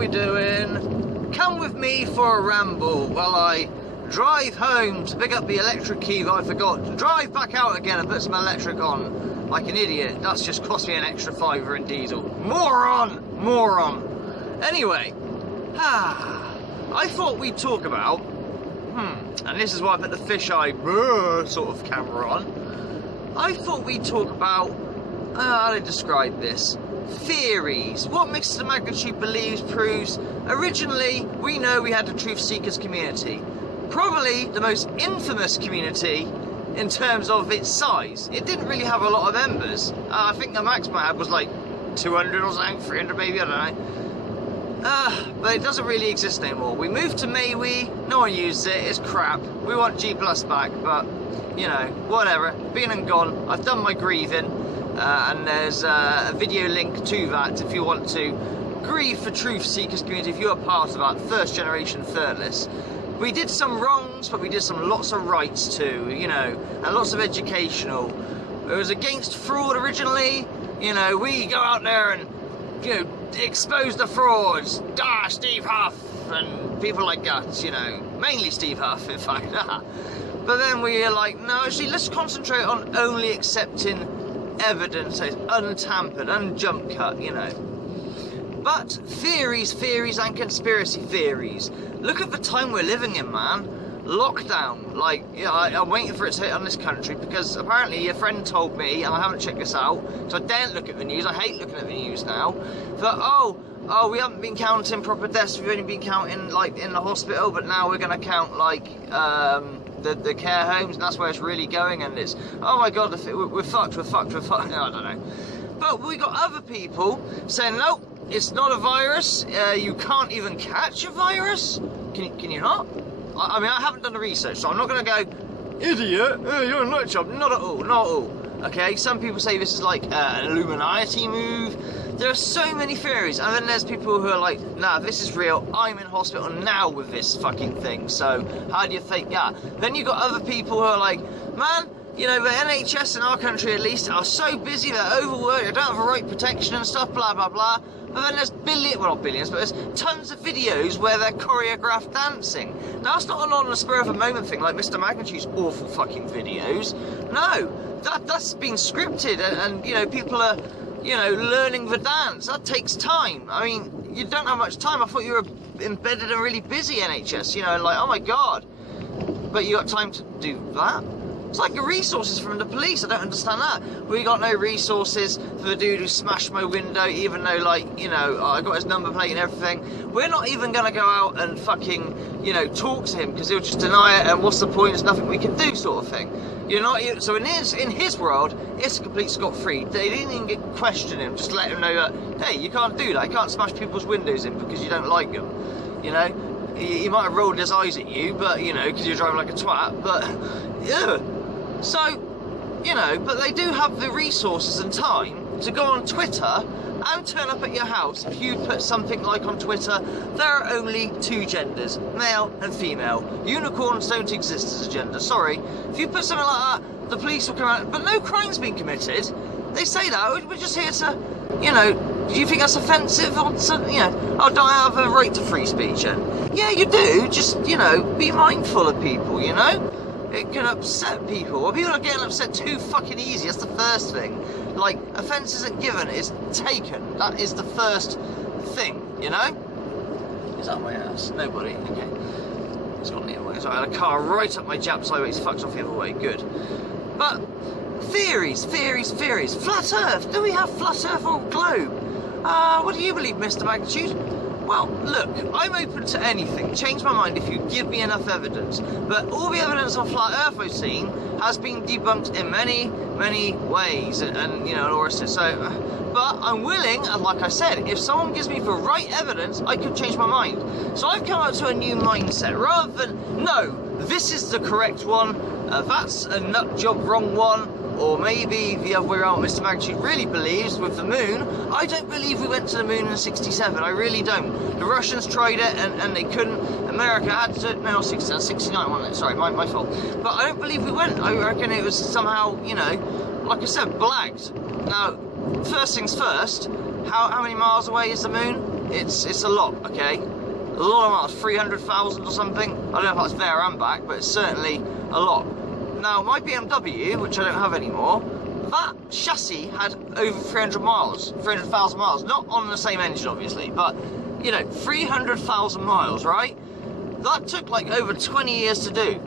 we doing? Come with me for a ramble while I drive home to pick up the electric key that I forgot. Drive back out again and put some electric on. Like an idiot. That's just cost me an extra $5 in diesel. Moron! Moron! Anyway, I thought we'd talk about, and this is why I put the fisheye sort of camera on. I thought we'd talk about, how to describe this? Theories. What Mr. Magnitude believes, proves. Originally, we know we had the Truth Seekers community. Probably the most infamous community in terms of its size. It didn't really have a lot of members. I think the maximum I had was like 200 or something, 300 maybe, I don't know. But it doesn't really exist anymore. We moved to MEWE, no one uses it, it's crap. We want G+ back, but, you know, whatever. Been and gone. I've done my grieving, and there's a video link to that if you want to grieve for Truth Seekers community, if you're part of that first generation Firtless. We did some wrongs, but we did some lots of rights too, you know, and lots of educational. It was against fraud originally, you know, we go out there and, you know, expose the frauds, Steve Huff, and people like that, you know, mainly Steve Huff, in fact. But then we were like, no, actually, let's concentrate on only accepting evidence that is untampered, unjump cut, you know. But theories and conspiracy theories. Look at the time we're living in, man. Lockdown. Like, yeah, I'm waiting for it to hit on this country because apparently your friend told me, and I haven't checked this out, so I daren't look at the news. I hate looking at the news now. That, oh, we haven't been counting proper deaths. We've only been counting, like, in the hospital, but now we're going to count, like, the care homes, and that's where it's really going, and it's, oh my God, we're fucked. I don't know. But we got other people saying, nope, it's not a virus, you can't even catch a virus? Can you not? I mean, I haven't done the research, so I'm not going to go, idiot, you're a nut job. Not at all. Okay, some people say this is like an Illuminati move. There are so many theories, and then there's people who are like, nah, this is real, I'm in hospital now with this fucking thing, so how do you think that? Then you've got other people who are like, man, you know, the NHS in our country at least are so busy, they're overworked, they don't have the right protection and stuff, blah, blah, blah. But then there's not billions, but there's tons of videos where they're choreographed dancing. Now, that's not on the spur of a moment thing like Mr. Magnitude's awful fucking videos. No, that's been scripted and you know, people are, you know, learning the dance. That takes time. I mean, you don't have much time. I thought you were embedded and really busy, NHS, you know, and like, oh my God. But you got time to do that? It's like the resources from the police, I don't understand that. We got no resources for the dude who smashed my window, even though, like, you know, I got his number plate and everything. We're not even going to go out and fucking, you know, talk to him, because he'll just deny it, and what's the point, there's nothing we can do, sort of thing. You're not, so in his world, it's a complete scot-free. They didn't even question him, just let him know that, hey, you can't do that, you can't smash people's windows in because you don't like them, you know? He might have rolled his eyes at you, but, you know, because you're driving like a twat, but, yeah. So, you know, but they do have the resources and time to go on Twitter and turn up at your house if you put something like on Twitter, there are only two genders, male and female. Unicorns don't exist as a gender, sorry. If you put something like that, the police will come out, but no crime's been committed. They say that, we're just here to, you know, do you think that's offensive? Or, you know, oh, don't I have a right to free speech? And yeah, you do, just, you know, be mindful of people, you know? It can upset people. Well, people are getting upset too fucking easy. That's the first thing. Like, offence isn't given, it's taken. That is the first thing, you know? Is that my ass? Nobody. Okay. It's gone the other way. So I had a car right up my jab sideways, fucked off the other way. Good. But, theories. Flat Earth. Do we have flat Earth or globe? What do you believe, Mr. Magnitude? Well, look, I'm open to anything. Change my mind if you give me enough evidence. But all the evidence on flat Earth I've seen has been debunked in many ways, and you know, all the rest of it. So, but I'm willing, and like I said, if someone gives me the right evidence, I could change my mind. So I've come up to a new mindset. Rather than, no, this is the correct one, that's a nut job wrong one, or maybe the other way around, Mr. Magnitude really believes with the moon. I don't believe we went to the moon in '67, I really don't. The Russians tried it and they couldn't. America had to, no, 69, wasn't it? Sorry, my fault. But I don't believe we went. I reckon it was somehow, you know, like I said, blagged. Now, first things first, how many miles away is the moon? it's a lot, okay? A lot of miles, 300,000 or something. I don't know if that's there and back, but it's certainly a lot. Now, my BMW, which I don't have anymore, that chassis had over 300,000 miles. Not on the same engine, obviously, but, you know, 300,000 miles, right? That took like over 20 years to do.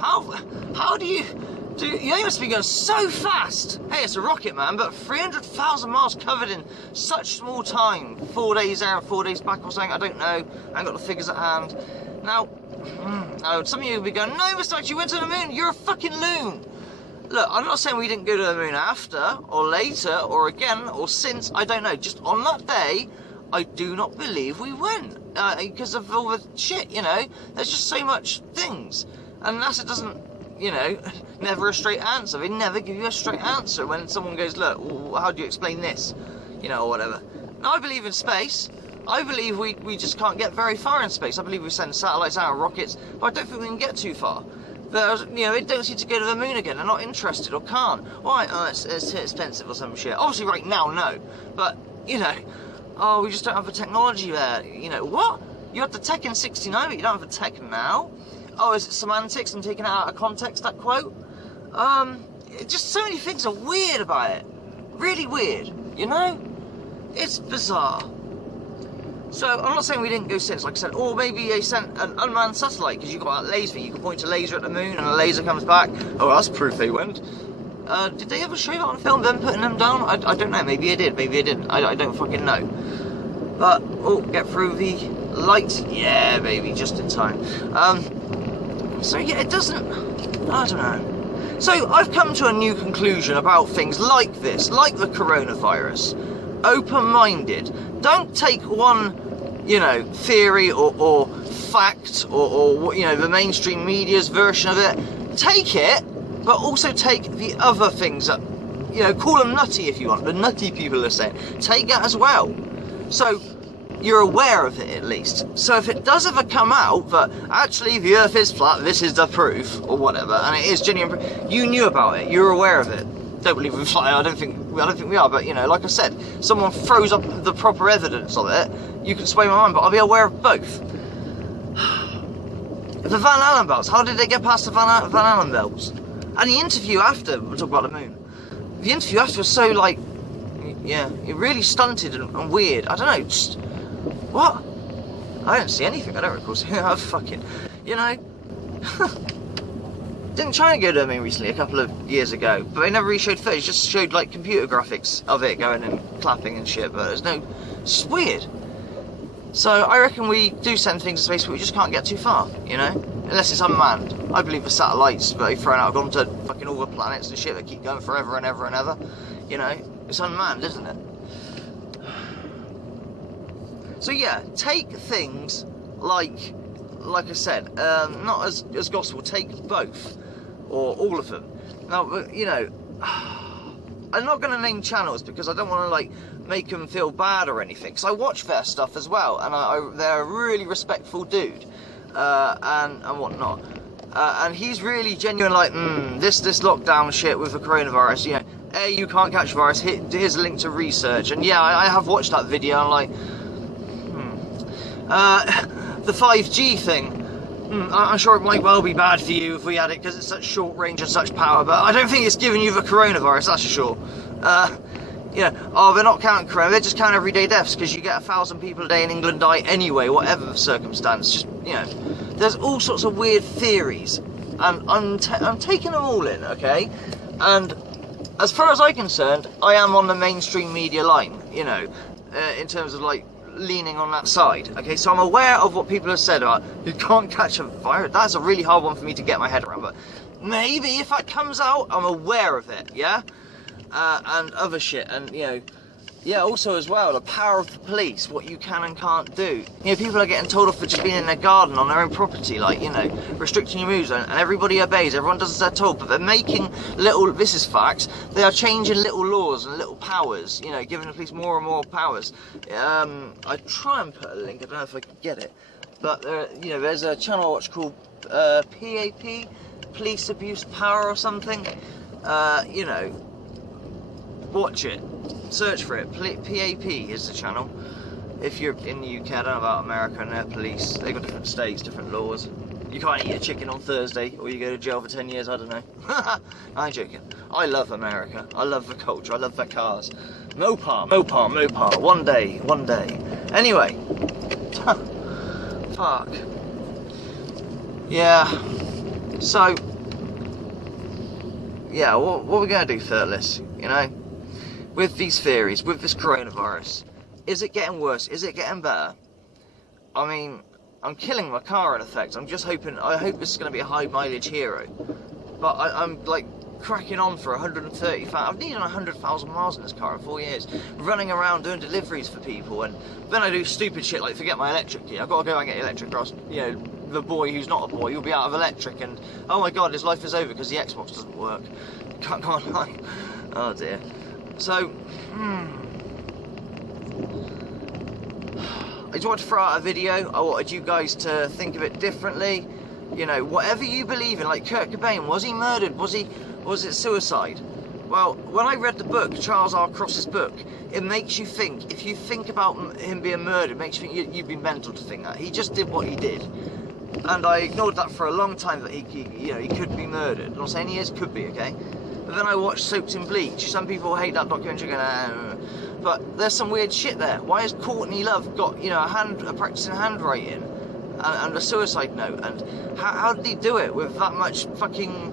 How do you do? You must be going so fast. Hey, it's a rocket, man, but 300,000 miles covered in such small time. 4 days there and 4 days back or something, I don't know. I haven't got the figures at hand. Now, some of you will be going, no, Mr. X, you went to the moon, you're a fucking loon. Look, I'm not saying we didn't go to the moon after, or later, or again, or since, I don't know. Just on that day, I do not believe we went. Because of all the shit, you know. There's just so much things. And NASA doesn't, you know, never a straight answer. They never give you a straight answer when someone goes, look, how do you explain this? You know, or whatever. Now, I believe in space. I believe we just can't get very far in space. I believe we send satellites out and rockets, but I don't think we can get too far. But, you know, they don't seem to go to the moon again. They're not interested or can't. Why? Oh, it's too expensive or some shit. Obviously, right now, no. But, you know, oh, we just don't have the technology there. You know, what? You had the tech in '69, but you don't have the tech now? Oh, is it semantics? I'm taking it out of context, that quote? Just so many things are weird about it. Really weird, you know? It's bizarre. So, I'm not saying we didn't go since, like I said, or maybe they sent an unmanned satellite, because you've got that laser, you can point a laser at the moon and the laser comes back. Oh, that's proof they went. Did they ever show that on film, them putting them down? I don't know, maybe it did, maybe it didn't, I don't fucking know. But, oh, get through the lights, yeah, baby, just in time. So yeah, it doesn't, I don't know. So, I've come to a new conclusion about things like this, like the coronavirus. Open-minded. Don't take one, you know, theory or fact or you know, the mainstream media's version of it. Take it, but also take the other things that, you know, call them nutty if you want. The nutty people are saying. Take it as well. So you're aware of it at least. So if it does ever come out that actually the Earth is flat, this is the proof or whatever, and it is genuine proof, you knew about it. You're aware of it. Don't believe in flying. I don't think we are. But you know, like I said, someone throws up the proper evidence of it. You can sway my mind, but I'll be aware of both. The Van Allen belts. How did they get past the Van Allen belts? And the interview after, we'll talk about the moon. The interview after was so like, yeah, it really stunted and weird. I don't know. Just what? I didn't see anything. I don't recall seeing. I fucking, you know. Didn't China go to the moon recently, a couple of years ago? But they never really showed footage, just showed like computer graphics of it going and clapping and shit, but there's no, it's just weird. So I reckon we do send things to space, but we just can't get too far, you know? Unless it's unmanned. I believe the satellites that they've thrown out have gone to fucking all the planets and shit that keep going forever and ever and ever. You know? It's unmanned, isn't it? So yeah, take things like I said, not as gospel, take both. Or all of them. Now, you know, I'm not going to name channels because I don't want to, like, make them feel bad or anything. Because I watch their stuff as well, and they're a really respectful dude, and whatnot. And he's really genuine, like, this lockdown shit with the coronavirus, you know, A, you can't catch the virus, here's a link to research. And yeah, I have watched that video, and like, the 5G thing. I'm sure it might well be bad for you if we had it because it's such short range and such power, but I don't think it's giving you the coronavirus, that's for sure. You know, oh, they're not counting corona, they're just counting everyday deaths because you get 1,000 people a day in England die anyway, whatever the circumstance. Just, you know, there's all sorts of weird theories, and I'm taking them all in, okay? And as far as I'm concerned, I am on the mainstream media line, you know, in terms of like leaning on that side, okay? So I'm aware of what people have said about you can't catch a virus. That's a really hard one for me to get my head around, but maybe if that comes out, I'm aware of it, yeah? And other shit, and you know, yeah, also as well, the power of the police, what you can and can't do. You know, people are getting told off for just being in their garden on their own property, like, you know, restricting your moves, and everybody obeys, everyone does as they're told, but they're making little, this is facts, they are changing little laws and little powers, you know, giving the police more and more powers. I try and put a link, I don't know if I can get it, but you know, there's a channel I watch called PAP, Police Abuse Power or something, you know, watch it, search for it, PAP is the channel, if you're in the UK, I don't know about America and their police. They've got different states, different laws. You can't eat a chicken on Thursday, or you go to jail for 10 years, I don't know. I'm joking. I love America. I love the culture. I love their cars. Mopar. One day. Anyway. Fuck. Yeah. So, yeah, what are we going to do, Firtless? You know? With these theories, with this coronavirus, is it getting worse? Is it getting better? I mean, I'm killing my car in effect. I'm just hoping, I hope this is going to be a high mileage hero. But I'm like cracking on for 130,000. I've needed 100,000 miles in this car in 4 years, running around doing deliveries for people, and then I do stupid shit like forget my electric key. I've got to go and get electric, or else, you know, the boy who's not a boy will be out of electric, and oh my god, his life is over because the Xbox doesn't work. Can't go online. Oh dear. So, I just wanted to throw out a video. I wanted you guys to think of it differently. You know, whatever you believe in, like Kurt Cobain, was he murdered? Was it suicide? Well, when I read the book, Charles R. Cross's book, it makes you think. If you think about him being murdered, it makes you think you'd be mental to think that. He just did what he did. And I ignored that for a long time, that he could be murdered. I'm not saying he is, could be, okay? But then I watched Soaked in Bleach. Some people hate that documentary, but there's some weird shit there. Why has Courtney Love got, you know, a practicing handwriting and a suicide note? And how did he do it with that much fucking,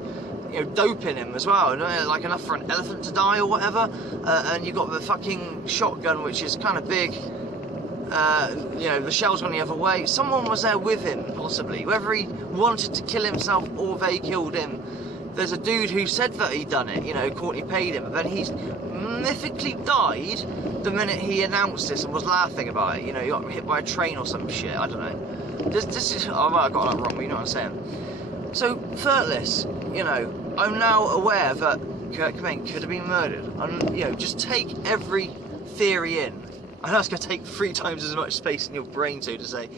you know, dope in him as well? Like enough for an elephant to die or whatever. And you got the fucking shotgun, which is kind of big. You know, the shell's gone the other way. Someone was there with him, possibly. Whether he wanted to kill himself or they killed him. There's a dude who said that he'd done it, you know, Courtney paid him, but then he's mythically died the minute he announced this and was laughing about it. You know, he got hit by a train or some shit, I don't know. This is, I might have got that wrong, but you know what I'm saying. So, Firtless, you know, I'm now aware that Kurt Cobain could have been murdered. And, you know, just take every theory in. I know it's going to take 3 times as much space in your brain, so to say.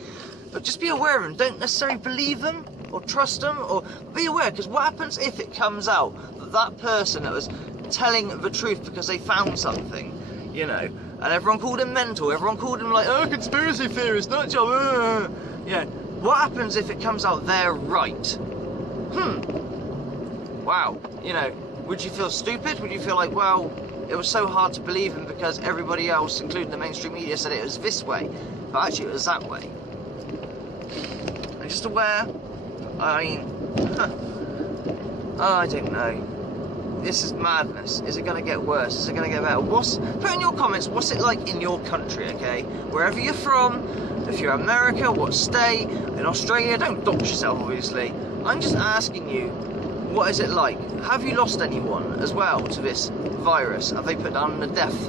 But just be aware of them. Don't necessarily believe them or trust them, or be aware, because what happens if it comes out that that person that was telling the truth because they found something, you know, and everyone called him mental, everyone called him like, oh, conspiracy theorist, not your, yeah. What happens if it comes out they're right? Wow. You know, would you feel stupid? Would you feel like, well, it was so hard to believe him because everybody else, including the mainstream media, said it was this way, but actually it was that way? I'm just aware. I mean, I don't know. This is madness. Is it going to get worse? Is it going to get better? Put in your comments, what's it like in your country, okay? Wherever you're from, if you're America, what state, in Australia, don't dox yourself, obviously. I'm just asking you, what is it like? Have you lost anyone as well to this virus? Have they put down the death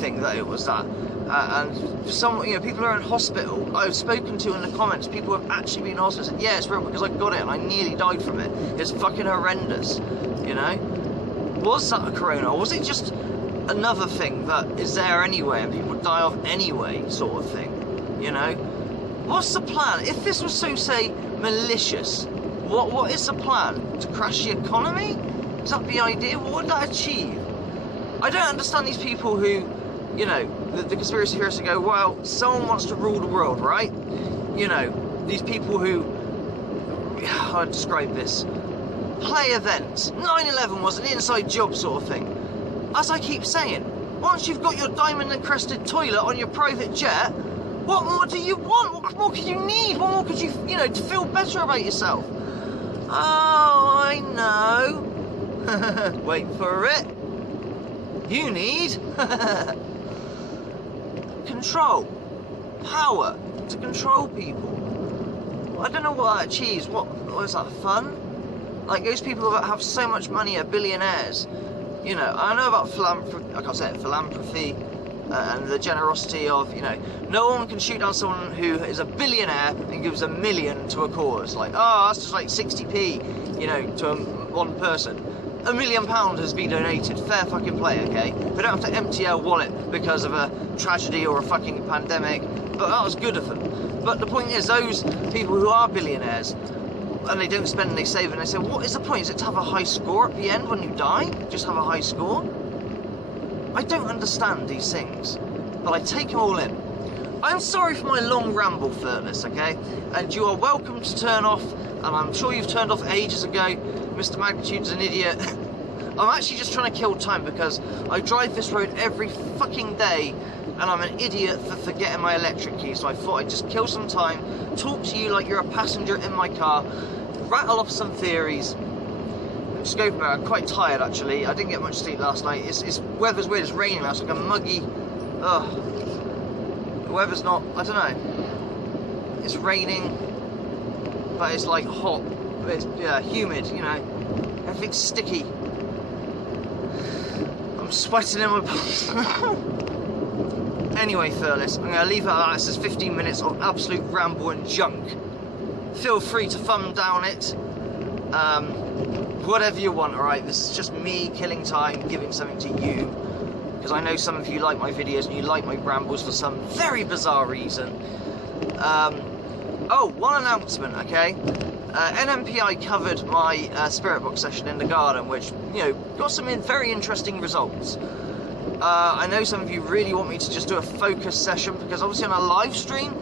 thing that it was that? And some, you know, people are in hospital. I've spoken to in the comments, people have actually been in hospital and said, yeah, it's real because I got it and I nearly died from it. It's fucking horrendous, you know? Was that a corona, or was it just another thing that is there anyway and people die of anyway, sort of thing, you know? What's the plan? If this was so, say, malicious, what is the plan? To crash the economy? Is that the idea? What would that achieve? I don't understand these people who, you know, the conspiracy theorists who go, well, someone wants to rule the world, right? You know, these people who, how do I describe this? Play events. 9/11 was an inside job sort of thing. As I keep saying, once you've got your diamond-encrusted toilet on your private jet, what more do you want? What more could you need? What more could you, you know, to feel better about yourself? Oh, I know. Wait for it. You need control, power to control people. I don't know what that achieves. What is that, fun? Like those people that have so much money are billionaires. You know, I know about philanthropy. I can't say it, philanthropy and the generosity of, you know, no one can shoot down someone who is a billionaire and gives $1 million to a cause. Like, oh, that's just like 60p, you know, to one person. £1 million has been donated, fair fucking play, okay? They don't have to empty our wallet because of a tragedy or a fucking pandemic, but that was good of them. But the point is, those people who are billionaires, and they don't spend and they save, and they say, what is the point? Is it to have a high score at the end when you die? Just have a high score? I don't understand these things, but I take them all in. I'm sorry for my long ramble, Firtless, okay? And you are welcome to turn off, and I'm sure you've turned off ages ago. Mr. Magnitude's an idiot. I'm actually just trying to kill time because I drive this road every fucking day, and I'm an idiot for forgetting my electric key, so I thought I'd just kill some time, talk to you like you're a passenger in my car, rattle off some theories, and just go from there. I'm quite tired, actually. I didn't get much sleep last night. It's weather's weird. It's raining now. It's like a muggy... Ugh. The weather's not... I don't know. It's raining, but it's like hot. It's humid, you know. Everything's sticky. I'm sweating in my pants. Anyway, Firtless, I'm going to leave it at that. This is 15 minutes of absolute ramble and junk. Feel free to thumb down it. Whatever you want, alright? This is just me killing time, giving something to you. Because I know some of you like my videos and you like my rambles for some very bizarre reason. Oh, one announcement, okay? NMPI covered my spirit box session in the garden, which, you know, got some very interesting results. I know some of you really want me to just do a focus session, because obviously on a live stream,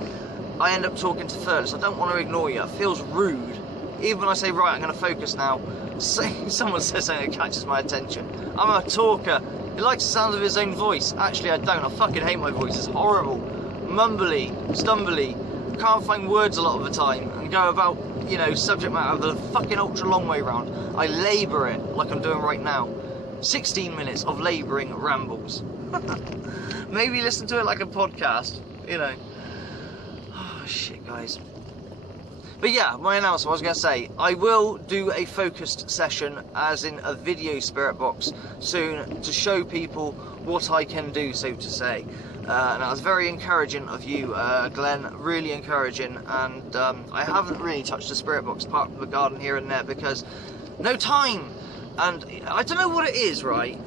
I end up talking to Firtless. I don't want to ignore you. It feels rude. Even when I say, right, I'm going to focus now, someone says something that catches my attention. I'm a talker. He likes the sound of his own voice. Actually, I don't. I fucking hate my voice. It's horrible. Mumbly, stumbly. Can't find words a lot of the time, and go about, you know, subject matter the fucking ultra long way round. I labour it like I'm doing right now. 16 minutes of labouring rambles. Maybe listen to it like a podcast, you know. Oh shit, guys. But yeah, my announcement, I was going to say, I will do a focused session, as in a video spirit box, soon, to show people what I can do, so to say. And that was very encouraging of you, Glenn, really encouraging. And I haven't really touched the spirit box part of the garden here and there because no time. And I don't know what it is, right?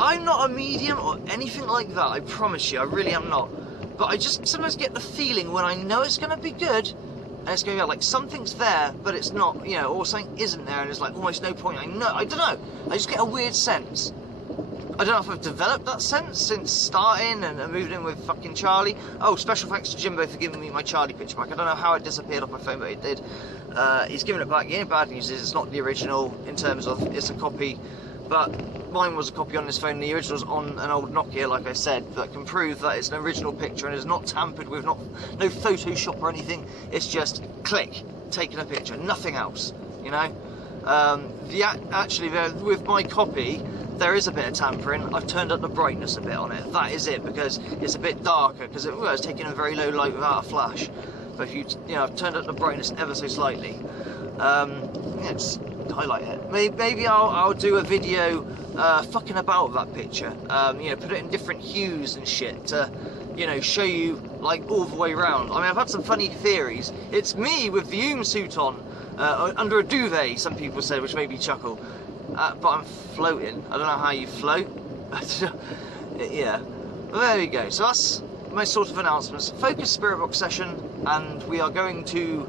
I'm not a medium or anything like that, I promise you, I really am not. But I just sometimes get the feeling when I know it's going to be good, and it's going to be like something's there, but it's not, you know, or something isn't there, and it's like almost no point. I don't know. I just get a weird sense. I don't know if I've developed that sense since starting and moved in with fucking Charlie. Oh, special thanks to Jimbo for giving me my Charlie picture back. I don't know how it disappeared off my phone, but it did. He's given it back. The only bad news is it's not the original in terms of it's a copy, but mine was a copy on this phone. The original's on an old Nokia, like I said, that can prove that it's an original picture and is not tampered with, no Photoshop or anything. It's just click, taking a picture, nothing else, you know. Actually, with my copy, there is a bit of tampering. I've turned up the brightness a bit on it. That is it, because it's a bit darker, because it was taking a very low light without a flash. But if you know, I've turned up the brightness ever so slightly. Yeah, just highlight it. Maybe I'll do a video fucking about that picture. You know, put it in different hues and shit to, you know, show you like all the way around. I mean, I've had some funny theories. It's me with the suit on, under a duvet, some people said, which made me chuckle. But I'm floating. I don't know how you float. Yeah. But there we go. So that's my sort of announcements. Focus spirit box session, and we are going to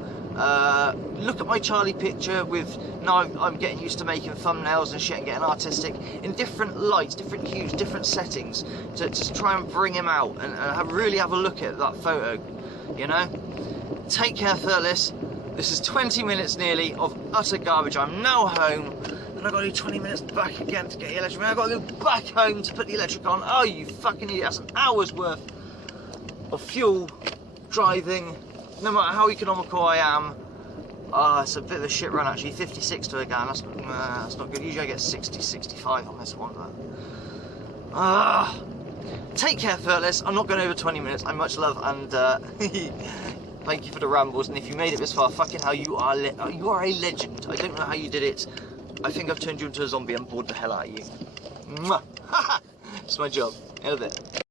look at my Charlie picture with, now I'm getting used to making thumbnails and shit and getting artistic in different lights, different hues, different settings to just try and bring him out and really have a look at that photo, you know. Take care, Firtless. This is 20 minutes nearly of utter garbage. I'm now home, and I've got to do 20 minutes back again to get the electric. I've got to go back home to put the electric on. Oh, you fucking idiot. That's an hour's worth of fuel driving, no matter how economical I am. It's a bit of a shit run, actually. 56 to a gallon. That's not good. Usually I get 60, 65 on this one. Take care, Firtless. I'm not going over 20 minutes. I much love, and thank you for the rambles. And if you made it this far, fucking hell, you are a legend. I don't know how you did it. I think I've turned you into a zombie and bored the hell out of you. Mwah. It's my job. In a bit.